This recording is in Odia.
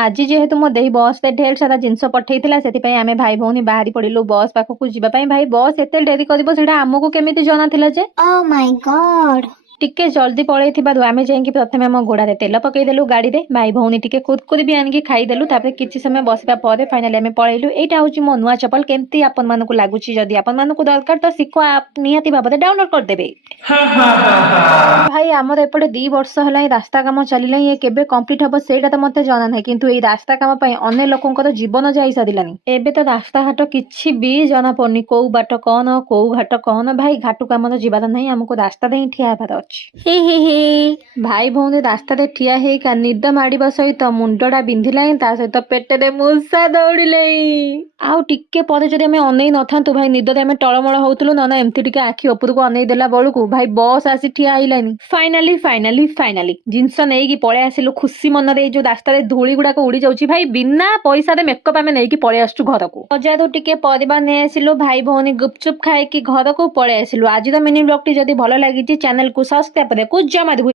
ଆଜି ଯେହେତୁ ମୋ ଦେଇ ବସରେ ଢେର ସାରା ଜିନିଷ ପଠେଇଥିଲା ସେଥିପାଇଁ ଆମେ ଭାଇ ଭଉଣୀ ବାହାରି ପଡିଲୁ ବସ୍ ପାଖକୁ ଯିବା ପାଇଁ। ଭାଇ ବସ୍ ଏତେ ଡେରି କରିବ ସେଇଟା ଆମକୁ କେମିତି ଜଣା ଥିଲା ଯେ? Oh my god. ଟିକେ ଜଲ୍ଦି ପଳେଇଥିବାରୁ ଆମେ ଯାଇକି ପ୍ରଥମେ ଆମ ଗୋଡ଼ରେ ତେଲ ପକେଇଦେଲୁ ଗାଡ଼ିରେ। ଭାଇ ଭଉଣୀ ଟିକେ କୁରକୁରି ବି ଆଣିକି ଖାଇଦେଲୁ। ତାପରେ କିଛି ସମୟ ବସିବା ପରେ ଫାଇନାଲି ଆମେ ପଳେଇଲୁ। ଏଇଟା ହଉଛି ମୋ ନୂଆ ଚପଲ। କେମିତି ଆପଣମାନଙ୍କୁ ଲାଗୁଛି? ଯଦି ଆପଣମାନଙ୍କୁ ଦରକାର ତ ଶିଖ ଆପ୍ ନିହାତି ଭାବରେ ଡାଉନଲୋଡ କରିଦେବେ। ଭାଇ ଆମର ଏପଟେ 2 ବର୍ଷ ହେଲାଣି ରାସ୍ତା କାମ ଚାଲିଲାଣି। ଏ କେବେ କମ୍ପ୍ଲିଟ ହବ ସେଇଟା ତ ମତେ ଜଣା ନାହିଁ, କିନ୍ତୁ ଏଇ ରାସ୍ତା କାମ ପାଇଁ ଅନେକ ଲୋକଙ୍କର ଜୀବନ ଯାଇ ସାରିଲାଣି। ଏବେ ତ ରାସ୍ତାଘାଟ କିଛି ବି ଜଣା ପଡୁନି, କୋଉ ବାଟ କଣ କୋଉ ଘାଟ କଣ। ଭାଇ ଘାଟକୁ ଆମର ଯିବାର ନାହିଁ, ଆମକୁ ରାସ୍ତାରେ ହିଁ ଠିଆ ହେବାର ଅଛି। ଭାଇ ଭଉଣୀ ରାସ୍ତାରେ ଠିଆ ହେଇକା ନିଦ ମାଡ଼ିବା ସହିତ ମୁଣ୍ଡଟା ବିନ୍ଧିଲାଣି, ତା ସହିତ ପେଟରେ ମୂଷା ଦୌଡ଼ିଲେଣି। ଆଉ ଟିକେ ପରେ ଯଦି ଆମେ ଅନେଇ ନଥାନ୍ତୁ ଭାଇ ନିଦରେ ଆମେ ଟଳମଳ ହଉଥିଲୁ। ନନା ଏମିତି ଟିକେ ଆଖି ଉପରକୁ ଅନେଇ ଦେଲା ବେଳକୁ ଭାଇ ବସ୍ ଆସି ଠିଆ ହେଇଲାନି। ଫାଇନାଲି ଜିନିଷ ନେଇକି ପଳେଇ ଆସିଲୁ ଖୁସି ମନରେ। ଏଇ ଯୋଉ ରାସ୍ତାରେ ଧୂଳି ଗୁଡାକ ଉଡି ଯାଉଛି ଭାଇ, ବିନା ପଇସାରେ ମେକଅପ୍ ଆମେ ନେଇକି ପଳେଇ ଆସୁଛୁ ଘରକୁ। ବଜାରରୁ ଟିକେ ପରିବା ନେଇ ଆସିଲୁ, ଭାଇ ଭଉଣୀ ଗୁପଚୁପ୍ ଖାଇକି ଘରକୁ ପଳେଇ ଆସିଲୁ। ଆଜିର ମିନି ବ୍ଲଗଟି ଯଦି ଭଲ ଲାଗିଛି ଚ୍ୟାନେଲକୁ ସବସ୍କ୍ରାଇବ କରିବାକୁ ଜମା